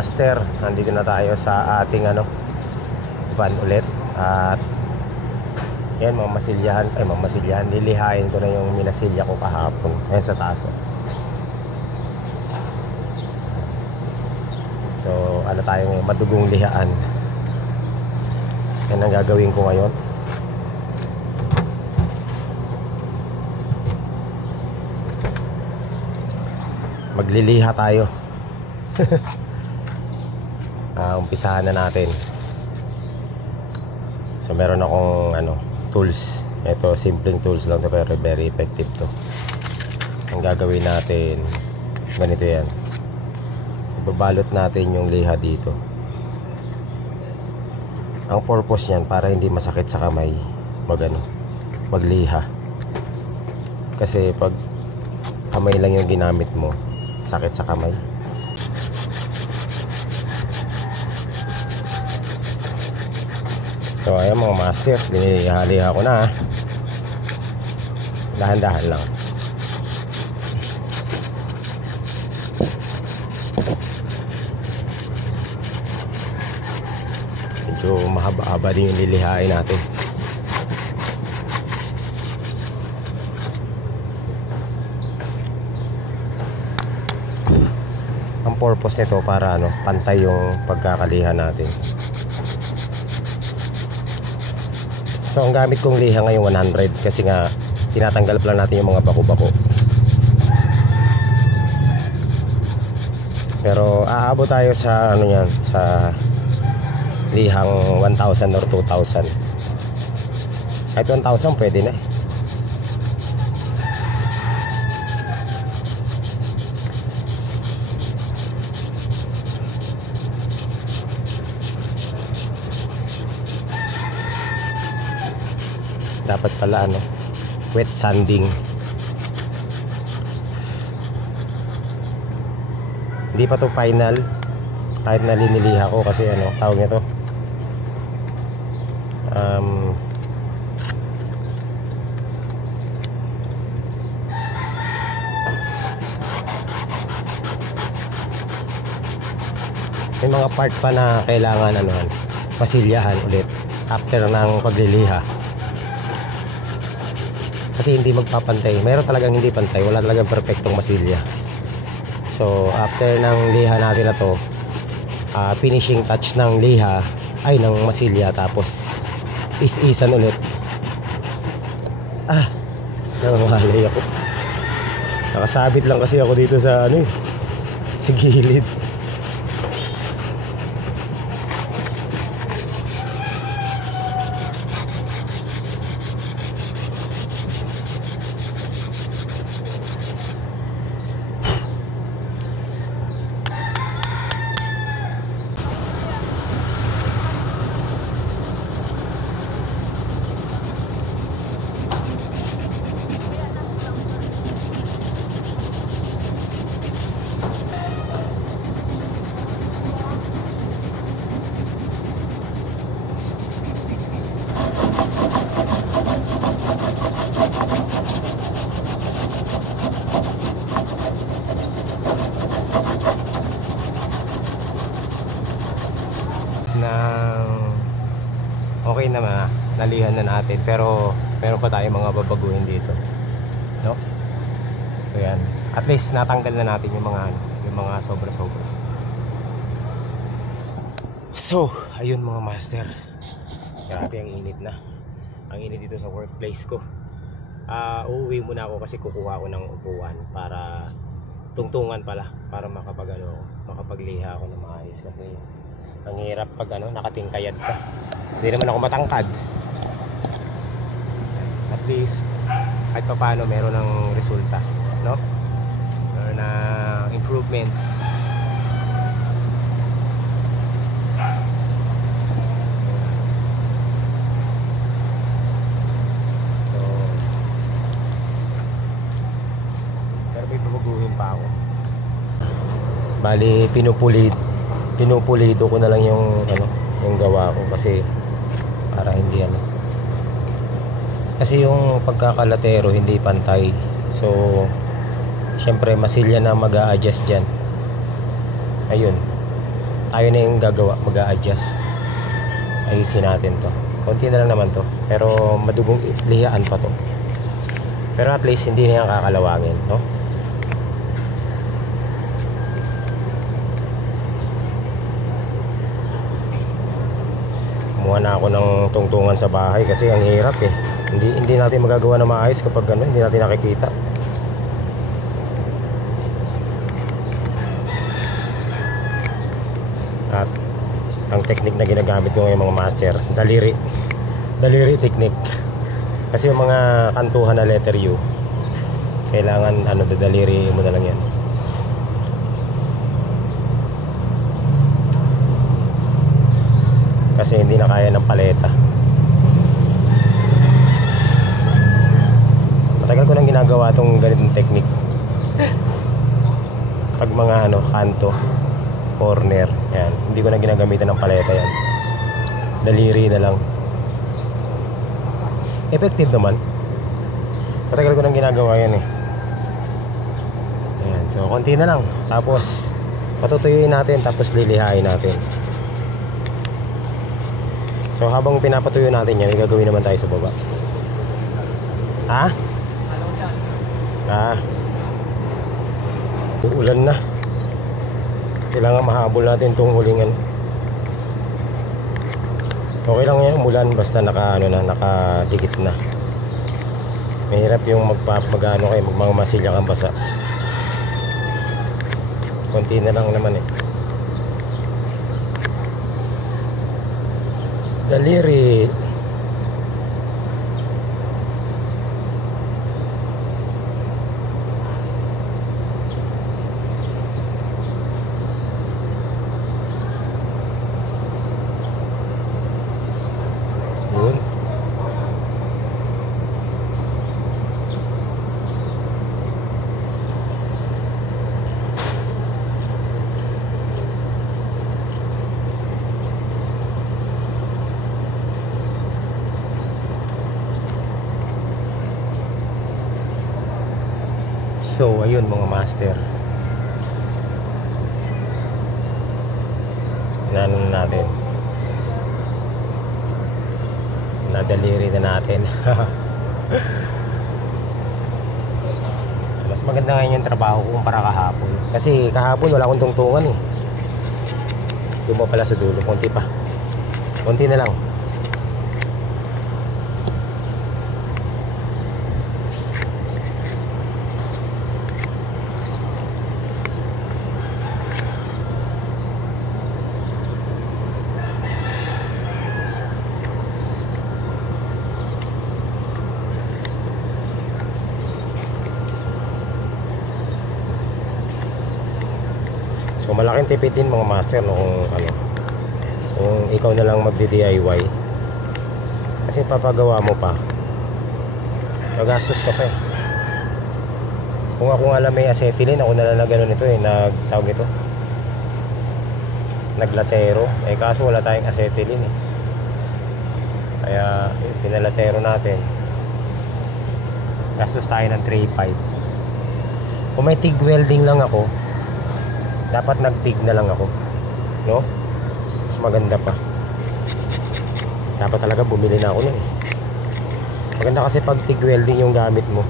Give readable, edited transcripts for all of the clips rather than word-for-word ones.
master, nandito na tayo sa ating van ulit. At yan, mga masilyahan, lilihain ko na yung minasilya ko kahapon. Ayan sa taas. So tayo ngayon, madugong lihaan. Yan ang gagawin ko ngayon. Magliliha tayo. Umpisahan na natin. So meron akong tools. Ito, simpleng tools lang to, pero very effective to. Ang gagawin natin, ganito yan. Ibabalot natin yung liha dito. Ang purpose niyan, para hindi masakit sa kamay magliha. Kasi pag kamay lang yung ginamit mo, sakit sa kamay. So ayan mga master, liniliha ko na. Dahan-dahan lang. Medyo mahaba-haba din yung lilihain natin. Ang purpose nito para pantay yung pagkakaliha natin. So ang gamit kong liha ngayon 100 kasi nga tinatanggal pa lang natin yung mga bako-bako. Pero aabot tayo sa sa lihang 1,000 or 2,000. Kahit 1,000 pwede na. Dapat pala wet sanding. Hindi pa to final kahit na liniliha ko kasi tawag nito may mga part pa na kailangan pasilyahan ulit after ng pagliliha. Kasi hindi magpapantay. Meron talagang hindi pantay. Wala talagang perfectong masilya. So after ng liha natin na to, finishing touch ng liha ay ng masilya, tapos is-isan ulit. Namamalay ako. Nakasabit lang kasi ako dito sa sa gilid. Okay naman, nalihan na natin, pero meron pa tayong mga babaguhin dito, no? Ayan, at least natanggal na natin yung mga sobra-sobra. So ayun mga master, grabe ang init na. Ang init dito sa workplace ko. Uuwi muna ako kasi kukuha ko ng upuan para tungtungan pala, para makapagliha ako ng maayos. Kasi ang hirap pag nakatingkayad ka. Hindi naman ako matangkad. At least kahit pa paano meron ng resulta, no? Meron na improvements. So pero may babaguhin pa ako. Bali pinupulido ko na lang yung gawa ko kasi para hindi kasi yung pagkakalatero hindi pantay. So syempre masilya na mag-a-adjust dyan. Ayun, tayo na yung gagawa, mag-a-adjust. Ayusin natin to. Konti na lang naman to, pero madugong lihaan pa to. Pero at least hindi na yan kakalawangin, no? Kumuha na ako ng tungtungan sa bahay kasi ang hirap eh. Hindi natin magagawa na maayos kapag ano, hindi natin nakikita. At ang technique na ginagamit ko ngayon mga master, daliri technique. Kasi yung mga kantuhan na letter U, kailangan ano, dadaliri mo na lang yan. Kasi hindi na kaya ng paleta. Matagal ko nang ginagawa tong ganitong technique. Pag mga ano, kanto, corner, yan, hindi ko na ginagamitan ng paleta yan. Daliri na lang. Effective naman. Matagal ko nang ginagawa yan eh. Ayan, so konti na lang. Tapos patutuyuin natin, tapos lilihain natin. So habang pinapatuyo natin yan, gagawin naman tayo sa baba. Ha? Uulan na. Kailangan mahabol natin itong hulingan. Okay lang yan umulan basta nakadikit na. Mahirap yung magano kayo, magmamasilya kang basa. Konti na lang naman eh. Daliri. So ayun mga master, natin, nadaliri na natin. Mas maganda ngayon yung trabaho ko kumpara kahapon, kasi kahapon wala akong tungtungan eh. Doon pala sa dulo, konti pa, konti na lang. So malaking tipid din mga master no, kung ikaw na lang magdi-DIY. Kasi papagawa mo pa, magastos ka pa eh. Kung ako nga lang may acetylene, ako na lang na gano'n ito eh, nagtawag ito, naglatero eh, kaso wala tayong acetylene eh. Kaya pinalatero natin, gastos tayo ng 3.5. Kung may TIG welding lang ako, dapat nag-TIG na lang ako, no? Mas maganda pa. Dapat talaga bumili na ako nun eh. Maganda kasi pag TIG welding yung gamit mo,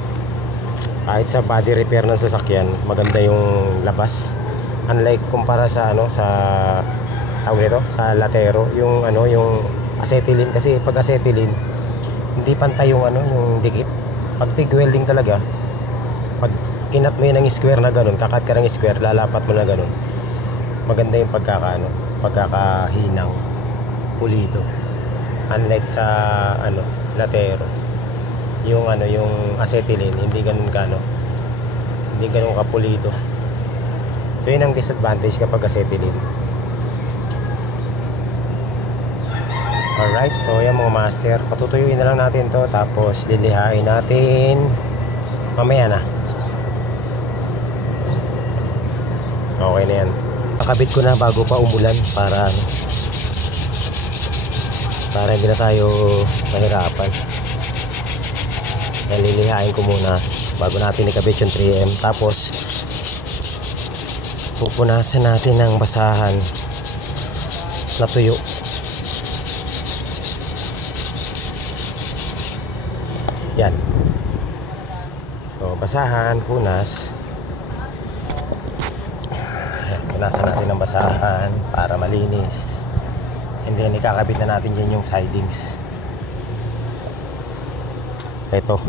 kahit sa body repair ng sasakyan, maganda yung labas. Unlike kumpara sa sa tawag nito, sa latero, yung yung acetylene, kasi pag acetylene hindi pantay yung yung dikit. Pag TIG welding talaga, pag kinat mo yun ng square na ganun, kakat ka ng square, lalapat mo na ganun, maganda yung pagkakahinang, pulido. Unlike sa latero, yung yung acetylene, hindi ganun hindi ganun kapulido. So yun ang disadvantage kapag acetylene. Alright, so yan mga master, patutuyuin na lang natin to, tapos lilihain natin mamaya na. Okay na yan. Nakabit ko na bago pa umulan para hindi na tayo mahirapan. Nalilihain ko muna bago natin ikabit yung 3M. Tapos pupunasan natin ng basahan natuyo. Yan. So basahan, punas. Ayan, punasan natin ng basahan para malinis. And then ikakabit na natin dyan yung sidings. Ito.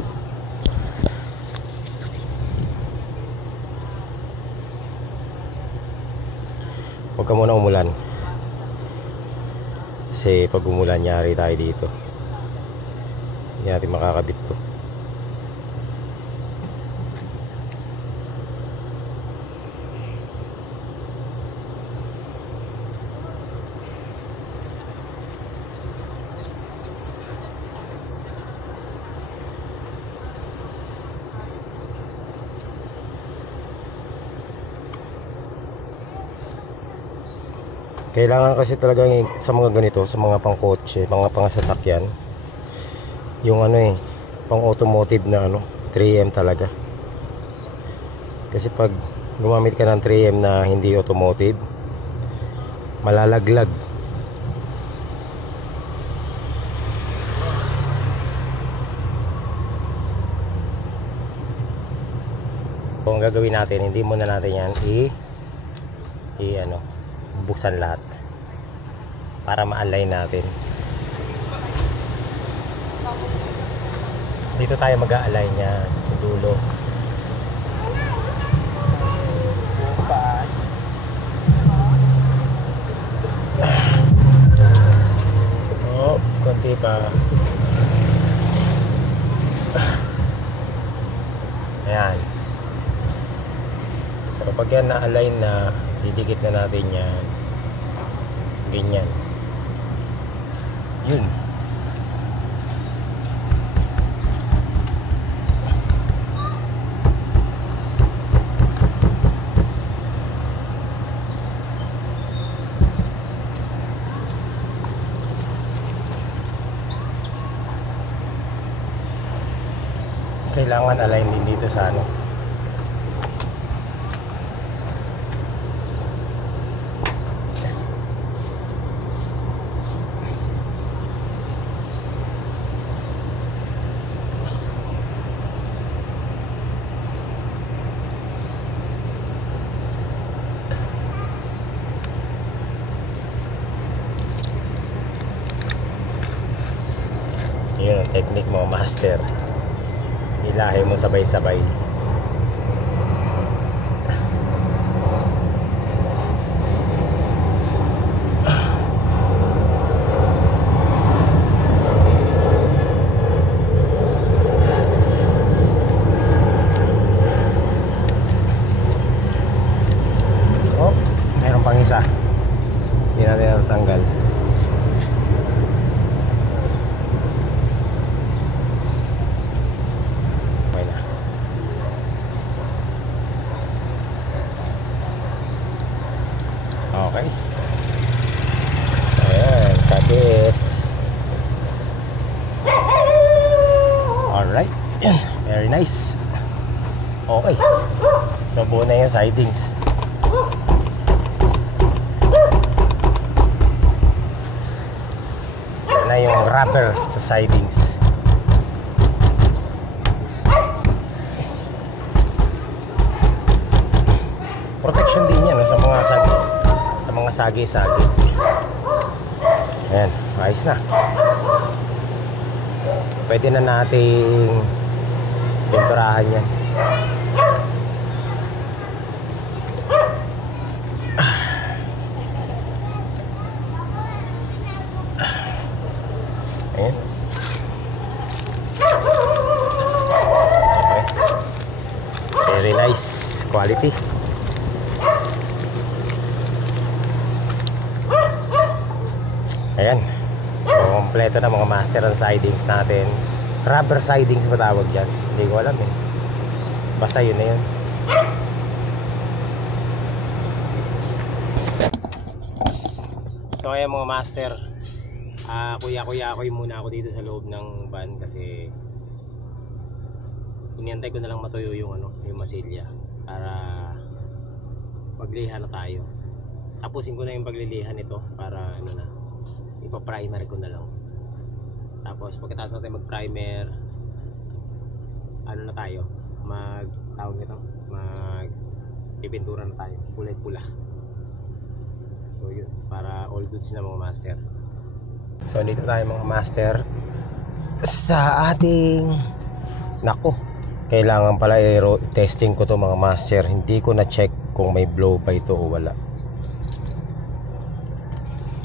Huwag ka muna umulan. Kasi pag umulan, yari tayo dito. Hindi natin makakabit to. Kailangan kasi talaga sa mga ganito, sa mga pangkotse, mga pangasasakyan, yung pang automotive na 3M talaga. Kasi pag gumamit ka ng 3M na hindi automotive, malalaglag. So ang gagawin natin, hindi muna natin yan buksan lahat para ma-align natin. Dito tayo mag-a-align niya sa dulo. Oh, konti pa. Ayan. So pag yan na-align na, didikit na natin yan. Ganyan. Yun. Kailangan align din dito sa yun ang technique mo, master. Ilahe mo sabay-sabay. Oh, meron pang isa. Hindi natin natanggal. Okay. Ayan, kakit. Alright. Very nice. Okay. So buo na yung sidings. Yan na yung rubber sa sidings. Protection din yan sa mga sagi-sagi. Ayan, ayos na. Pwede na nating pinturahan yan. Ayan. Okay. Very nice quality. Ayan. So, kompleto na mga master ang sidings natin. Rubber sidings ba tawag dyan? Hindi ko alam eh. Basta yun na yun. So ayan mga master, kuya-kuya-kuy muna ako dito sa loob ng van kasi inintay ko na lang matuyo yung yung masilya para magliha na tayo. tapusin ko na yung paglilihan nito para ano na, ipa-primer ko na lang. Tapos pagkatapos natin mag-primer, ano na tayo, tawag nito, pipintura na tayo, kulay pula. So yun, para all goods na mga master. So dito tayo mga master sa ating, nako, kailangan pala i-testing ko to mga master. Hindi ko na check kung may blow by to o wala.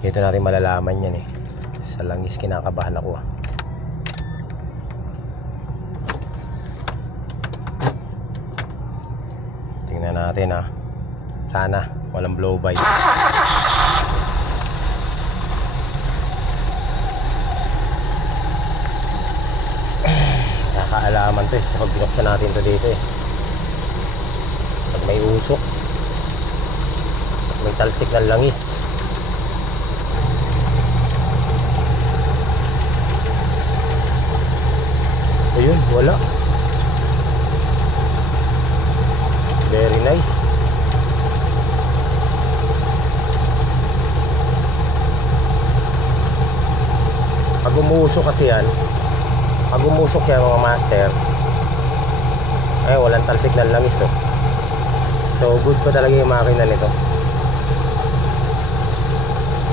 Dito natin malalaman yan eh. Sa langis kinakabahan ako ah. Tingnan natin ah. Sana walang blow by. Nakakaalaman to eh kapag binuksan natin to dito eh. Pag may usok, pag may talsik ng langis. Ayun, wala. Very nice. Pag umusok kasi yan, pag umusok yan mga master, ay walang talsik ng langis oh. So good pa talaga yung makina nito.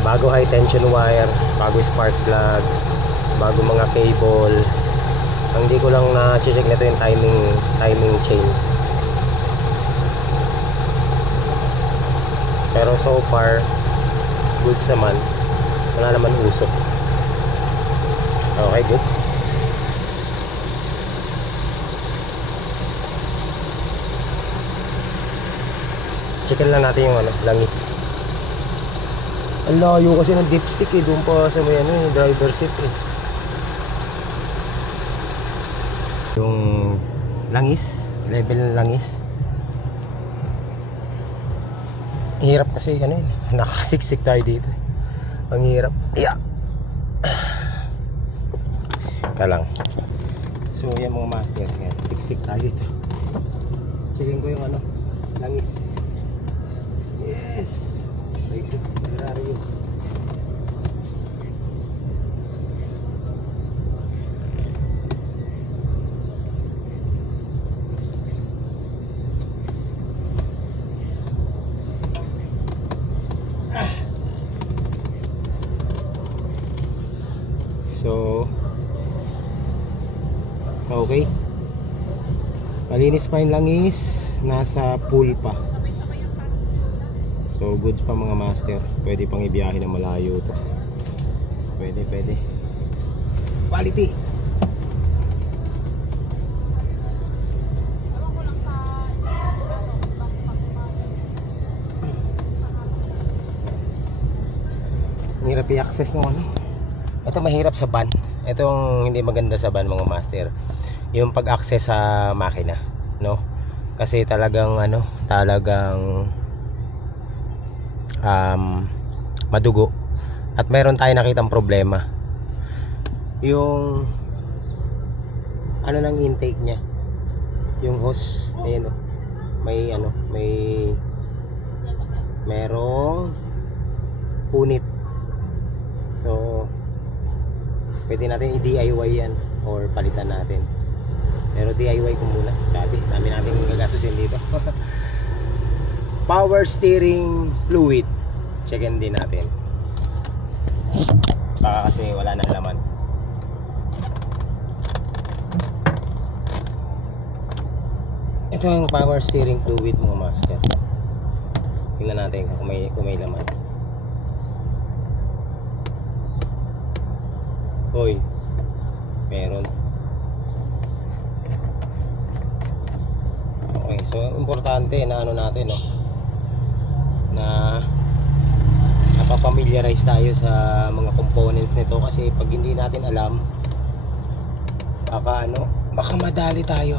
Bago high tension wire, bago spark plug, bago mga cable. Ang hindi ko lang na-check nito yung timing chain. Pero so far goods naman. Wala naman usok. Okay, good. Checkin lang natin yung langis. Ang layo kasi ng dipstick eh. Doon pa sa may driver seat eh. Yung langis, level ng langis. Hirap kasi nakasiksik tayo dito. Ang hirap. Yeah. Kalang. So yan mga master, yan. Siksik tayo dito. Checkin ko yung langis. Yes. Very good. Where are you? So okay, malinis pa yung langis, nasa pool pa. So goods pa mga master. Pwede pang ibiyahe na malayo to. Pwede quality. Hirap i-access no Ito mahirap sa van. Ito ang hindi maganda sa van mga master. Yung pag-access sa makina, no? Kasi talagang madugo. At mayroon tayo nakitang problema. Yung ng intake niya. Yung hose, ayun oh. Merong punit. So pwede natin i-DIY yan or palitan natin. Pero DIY ko muna. Dami natin gagastusin dito. Power steering fluid. Checkin din natin. Baka kasi wala nang laman. Ito yung power steering fluid mga master. Tingnan natin kung may laman. Hoy, meron. Okay, so importante na natin no, na napapamiliarize tayo sa mga components nito kasi pag hindi natin alam baka madali tayo.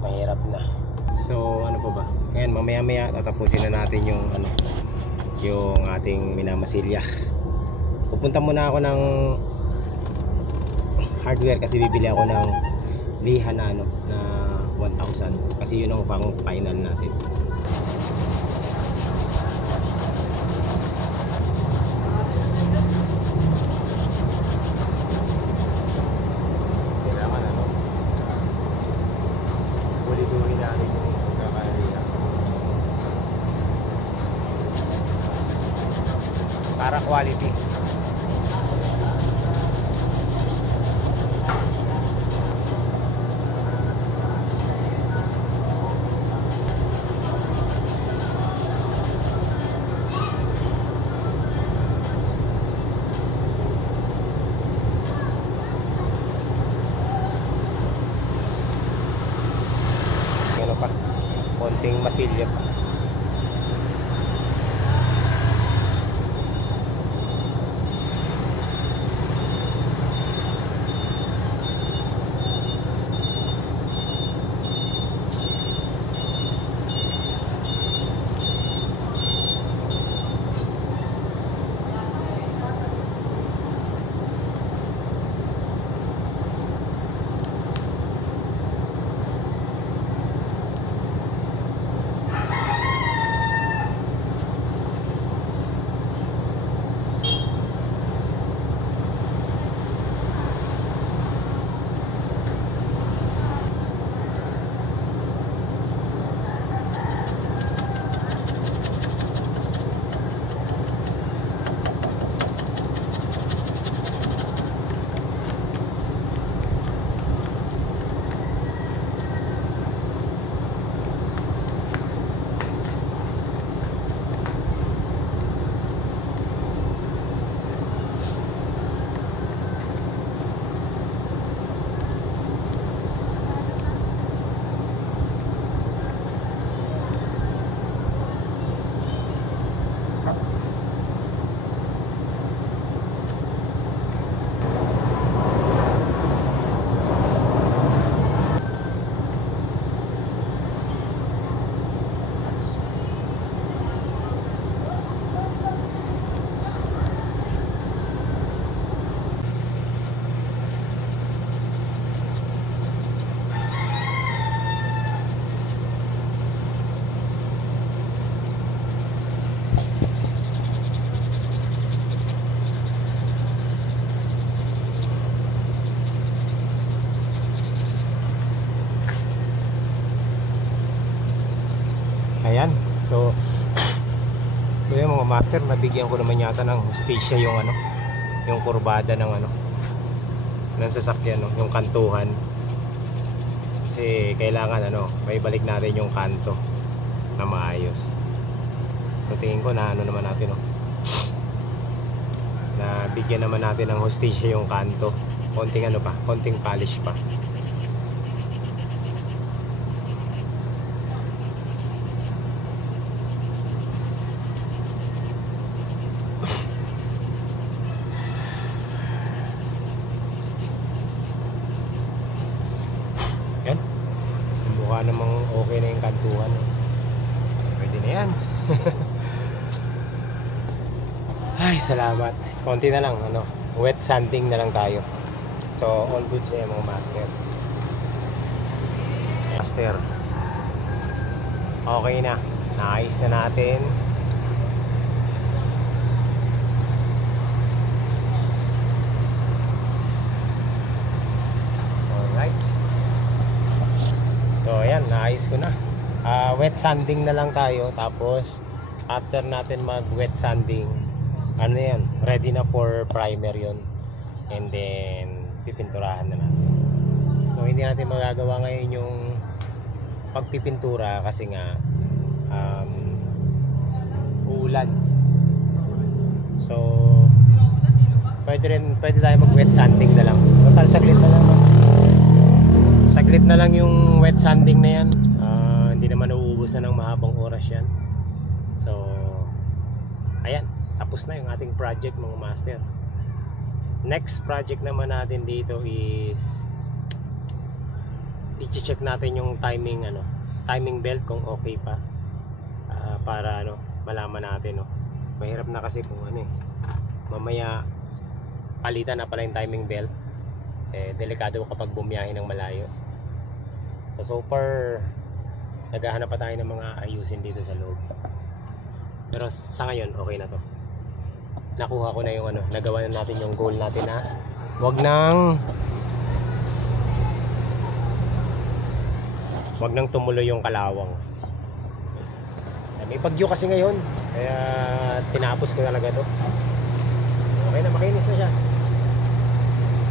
Mahirap na. So ano pa ba? Ngayon mamaya tatapusin na natin yung yung ating minamasilya. Pupunta muna ako ng hardware kasi bibili ako ng liha na 1,000 kasi yun ang pang final natin. silya pa. Ayan, so yung mga master, nabigyan ko naman yata ng hustisya yung ano, yung kurbada ng ano, ng sasakyan, no, yung kantuhan. Kasi kailangan ano, may balik natin yung kanto na maayos. So tingin ko na ano naman natin, no, na bigyan naman natin ng hustisya yung kanto. Konting ano pa, konting polish pa. Yan, mukha namang okay na yung kantuhan. Pwede na yan. Ay, salamat. Konti na lang, ano, wet sanding na lang tayo. So, all goods na yan mga master. Master, okay na. Naayos na natin. Alright. So, ayan, naayos ko na. Wet sanding na lang tayo. Tapos, after natin mag wet sanding, ano yan, ready na for primer yon. And then pipinturahan na natin. So hindi natin magagawa ngayon yung pagpipintura kasi nga ulan. So pwede tayo mag wet sanding na lang. So saglit na lang, saglit na lang yung wet sanding na yan. Hindi naman nauubos na ng mahabang oras yan. So ayan, tapos na yung ating project mga master. Next project naman natin dito is i-check natin yung timing, ano, timing belt kung okay pa, para ano, malaman natin, no. Mahirap na kasi kung ano, mamaya palitan na pala yung timing belt, delikado kapag bumiyahe ng malayo. So far naghahanap pa tayo ng mga ayusin dito sa loob, pero sa ngayon okay na to. Nakuha ko na yung ano, nagawa na natin yung goal natin na wag nang tumuloy yung kalawang. May bagyo kasi ngayon, kaya tinapos ko talaga to. Okay na, makinis na siya.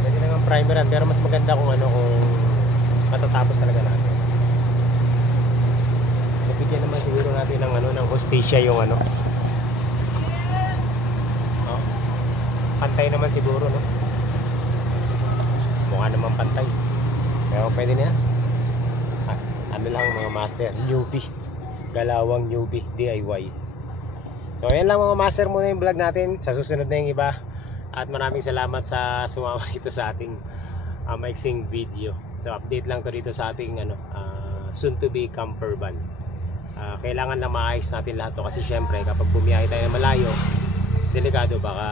Pwede na nga primeran, pero mas maganda kung ano, kung matatapos talaga natin. Bigyan naman siguro natin ng ano, ng hustisya yung ano. Pantay naman siguro, no? Mukha naman pantay. Pero pwede na yan. Ano lang mga master, newbie. Galawang Newbie DIY. So ayan lang mga master, muna yung vlog natin. Sa susunod na yung iba. At maraming salamat sa sumama dito sa ating maiksing video. So update lang to dito sa ating soon to be camper van. Kailangan na maayos natin lahat to kasi syempre kapag bumiyahe tayo malayo, delikado, baka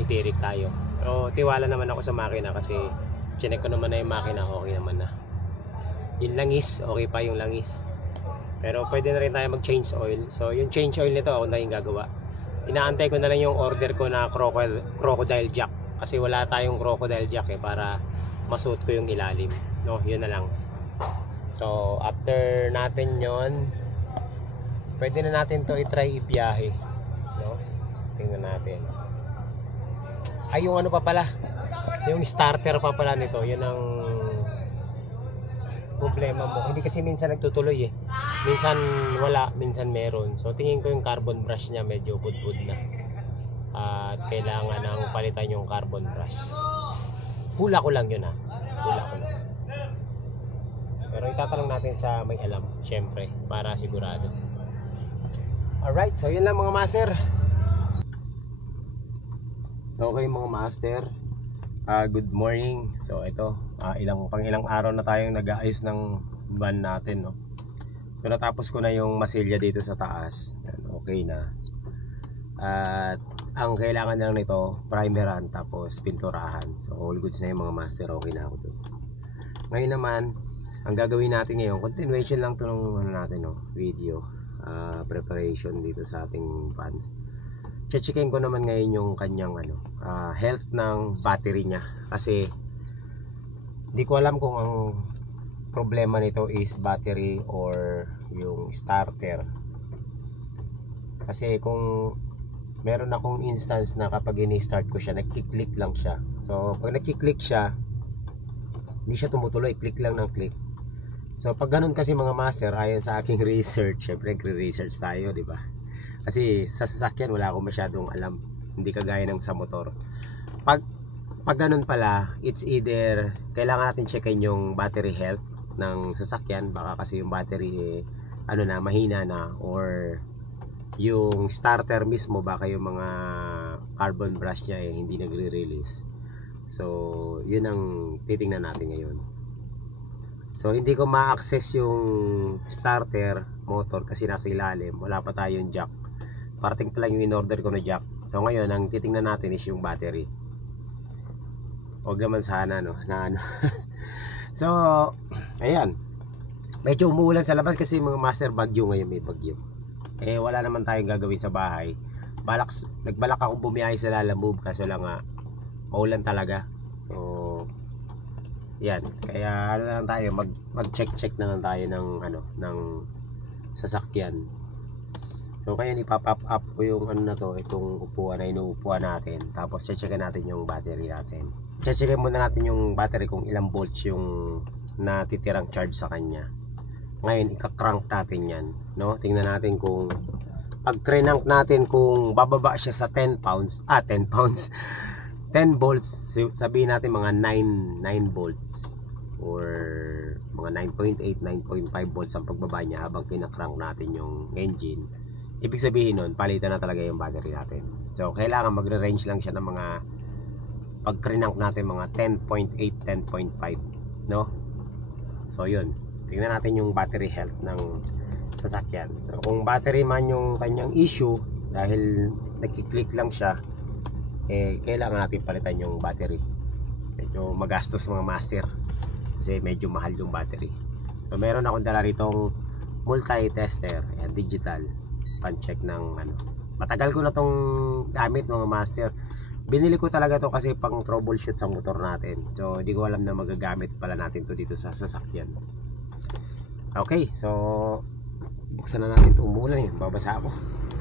itirik tayo. Pero tiwala naman ako sa makina kasi chinek ko naman na yung makina, okay naman na. Yung langis, okay pa yung langis. Pero pwede na rin tayo mag change oil. So yung change oil nito ako na yung gagawa. Inaantay ko na lang yung order ko na crocodile jack. Kasi wala tayong crocodile jack para masuot ko yung ilalim. No, yun na lang. So after natin yon, pwede na natin to i-try ibiyahe. No? Tingnan natin. Ay, yung ano pa pala, yung starter pa pala nito, yun ang problema mo. Hindi kasi minsan nagtutuloy minsan wala, minsan meron. So tingin ko yung carbon brush niya medyo pudpud na. At kailangan nang palitan yung carbon brush. Hula ko lang yun hula ko lang. Pero itatanong natin sa may alam, syempre, para sigurado. Alright, so yun lang mga master. Okay mga master, good morning. So ito, ilang araw na tayong nag-aayos ng van natin, no? So natapos ko na yung masilya dito sa taas. Okay na. At ang kailangan lang nito, primeran tapos pinturahan. So all goods na yung mga master, okay na ako dun. Ngayon naman, ang gagawin natin ngayon, continuation lang to ng video, preparation dito sa ating van. Checkin ko naman ngayon yung kanyang health ng battery niya kasi hindi ko alam kung ang problema nito is battery or yung starter. Kasi kung meron akong instance na kapag ini-start ko siya, nagki-click lang siya. So pag nagki-click siya, hindi siya tumutuloy, click lang ng click. So pag ganun kasi mga master, ayon sa aking research, syempre nagre-research tayo, di ba? Kasi sa sasakyan wala akong masyadong alam, hindi kagaya ng sa motor. Pag ganun pala, it's either kailangan natin checkin yung battery health ng sasakyan, baka kasi yung battery mahina na, or yung starter mismo, baka yung mga carbon brush niya hindi nagre-release. So yun ang titingnan natin ngayon. So hindi ko ma-access yung starter motor kasi nasa ilalim, wala pa tayong jack. Parating pa lang yung in-order ko na jack. So ngayon ang titingnan natin is yung battery. Huwag naman sana So ayan, medyo umuulan sa labas kasi mga master, bagyo ngayon, may bagyo. Wala naman tayong gagawin sa bahay. Nagbalak ako bumiyahe sa Lalamove kasi wala nga, maulan talaga. So yan, kaya na lang tayo, mag-check na lang tayo ng sasakyan. So kaya ipapop up ko yung itong upuan na inuupuan natin. Tapos checkin natin yung battery natin. Checkin muna natin yung battery kung ilang volts yung natitirang charge sa kanya. Ngayon ika-crank natin yan, no? Tingnan natin kung pag crank natin, kung bababa siya sa 10 volts, 10 volts, sabihin natin mga 9 volts or mga 9.8, 9.5 volts ang pagbaba niya habang kinakrank natin yung engine. Ibig sabihin nun, palitan na talaga yung battery natin. So kailangan magre-range lang siya ng mga, pag crank natin mga 10.8, 10.5, no? So yun, tingnan natin yung battery health ng sasakyan. So kung battery man yung kanyang issue, dahil nagki-click lang siya, kailangan natin palitan yung battery. Medyo magastos mga master kasi medyo mahal yung battery. So meron akong dala ritong multi-tester, digital, pan-check ng matagal ko na tong gamit mga master. Binili ko talaga to kasi pang troubleshoot sa motor natin. So hindi ko alam na magagamit pala natin to dito sa sasakyan. Okay, so buksan na natin ito. Umuulan yun, babasa ako.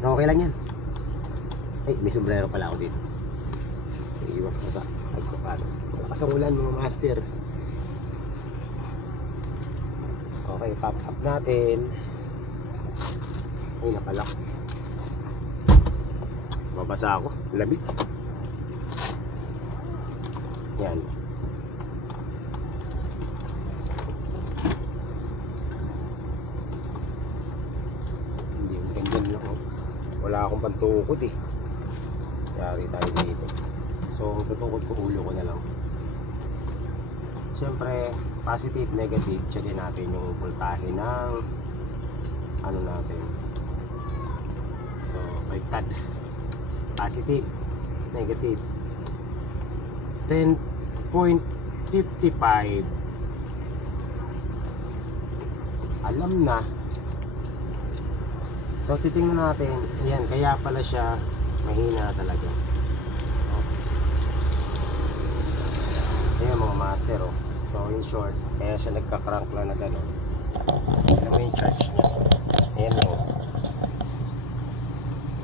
Pero okay lang yan. May sombrero pala ako dito. Iwas pa sa pagkapalo. Kasang ulan mga master. Okay, pop up natin. Ay, nakalak. Babasa ako, lamig. Yan. wala akong pantukod eh. Yari tayo dito. So tutukod ko, ulo ko na lang. Siyempre positive, negative, checkin natin yung voltahe ng ano natin. So baliktad, positive, negative. 10.55, alam na. So titingnan natin. Ayan, kaya pala siya mahina talaga. Ayan mga master, oh. So in short, kaya siya nagka-crank lang na gano'n. Alam mo yung charge niya. Ayan lang, oh.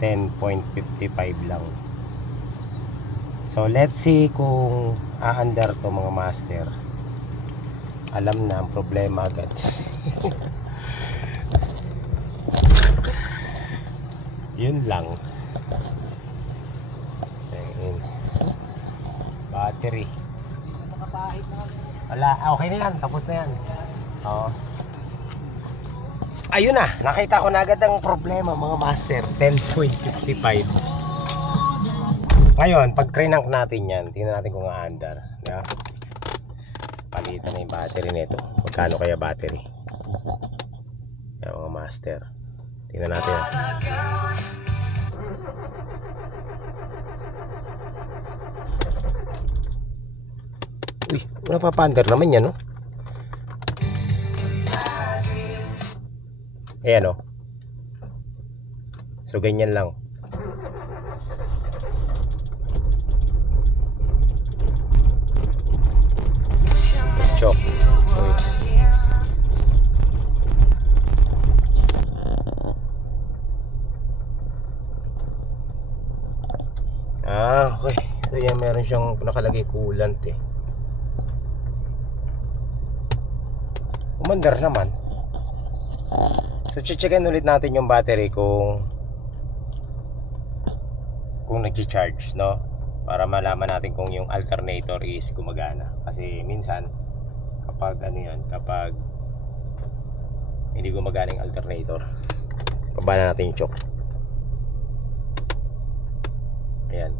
10.55 lang. So let's see kung aandar to mga master. Alam na ang problema agad. Yun lang. Ayan. Battery. Wala, okay na yan, tapos na yan. Oo. Ayun na, nakita ko na agad ang problema mga master. 10.55. Ngayon, pag crank natin yan, tingnan natin kung aandar. Yeah. Palitan na yung battery nito. Magkano kaya battery? Yan mga master. Tingnan natin. Uy, napapandar naman yan, no? Ayan, oh. So, ganyan lang. Chok. Uy. Okay. So, yan, meron siyang nakalagay coolant, eh. Umandar naman. So checkin ulit natin yung battery kung nag-charge, no? Para malaman natin kung yung alternator is gumagana. Kasi minsan kapag ano yan, kapag hindi gumagana yung alternator, pabala natin yung choke. Ayan.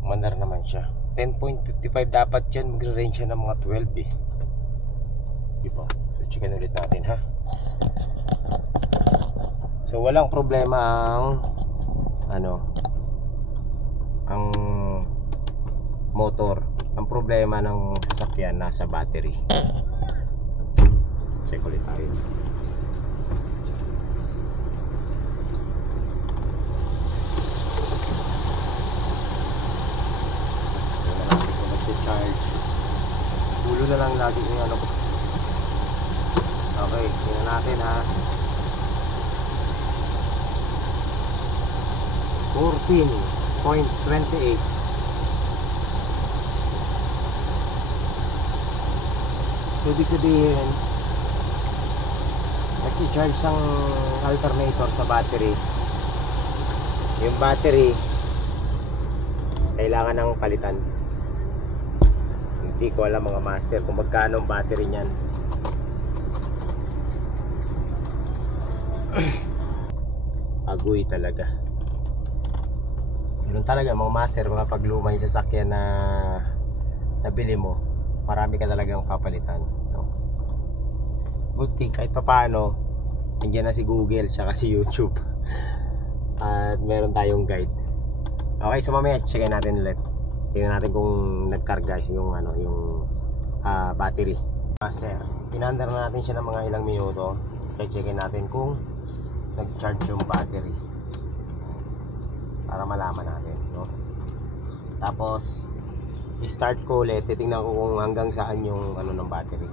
Umandar naman siya. 10.55 dapat yan, magre-range siya ng mga 12 eh. Diba? So checkin ulit natin, ha. So walang problema ang motor. Ang problema ng sasakyan nasa battery. Check ulit tayo. Charge. Ulo na lang lagi yung ano ko. Okay, tingnan natin, ha. 14.28. So ibig sabihin nag-charge ang alternator sa battery. Yung battery kailangan ng palitan. Hindi ko alam mga master kung magkano ang battery niyan. Agoy talaga. Ganun talaga mga master, mga pagluma yung sasakyan na nabili mo, marami ka talagang papalitan, no? Good thing kahit papaano nandiyan na si Google tsaka si YouTube at meron tayong guide. Okay, so mamaya checkin natin ulit. Tingnan natin kung nagkarga yung battery. Master, pinandar na natin siya ng mga ilang minuto. Kaya checkin natin kung nag-charge yung battery para malaman natin, no? Tapos i-start ko ulit, titingnan ko kung hanggang saan yung ng battery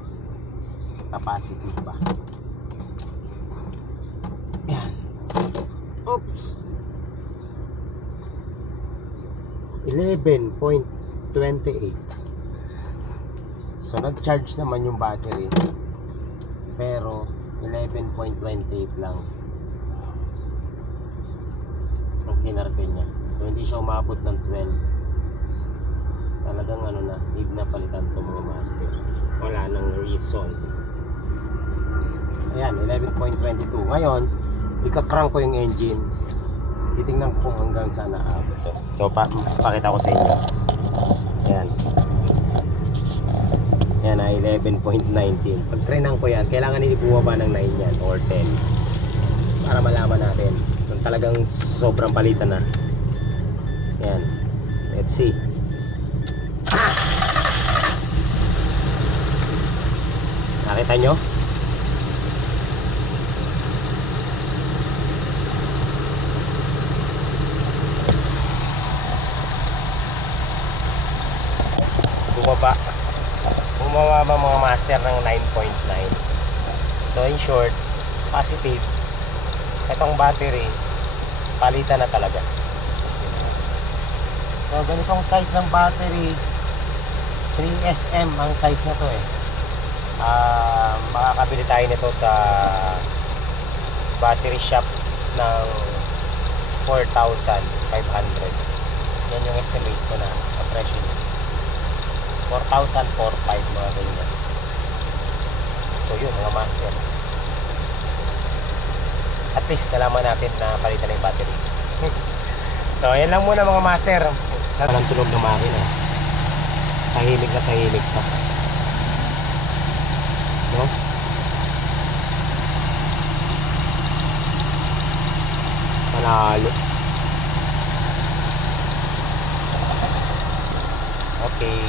capacity ba. Yan. Oops. 11.28. So nag-charge naman yung battery, pero 11.28 lang ang kinarga niya. So hindi siya umabot ng 12. Talagang need na palitan to mga master. Wala nang reason. Ayan, 11.22. Ngayon ika-crank ko yung engine. Titingnan ko kung hanggang saan naabot to. So pakita ko sa inyo. Ayan. Yan na 11.19. Pag trenan ko yan, kailangan hindi bumaba ng 9 yan or 10 para malaman natin kung talagang sobrang palitan na. Yan. Let's see. Nakita nyo? Bumaba mga master ng 9.9. So in short, positive. Itong battery palitan na talaga. So ganitong size ng battery, 3SM ang size na to eh. Makakabili tayo nito sa battery shop ng 4,500. Yan yung estimate ko na presyo niya. 4,045 mga ganyan. So yun mga master, at least nalaman natin na palitan na yung battery. So yan lang muna mga master. Sa walang tunog ng makina, tahimik na tahimik pa, no? Panalo. Okay.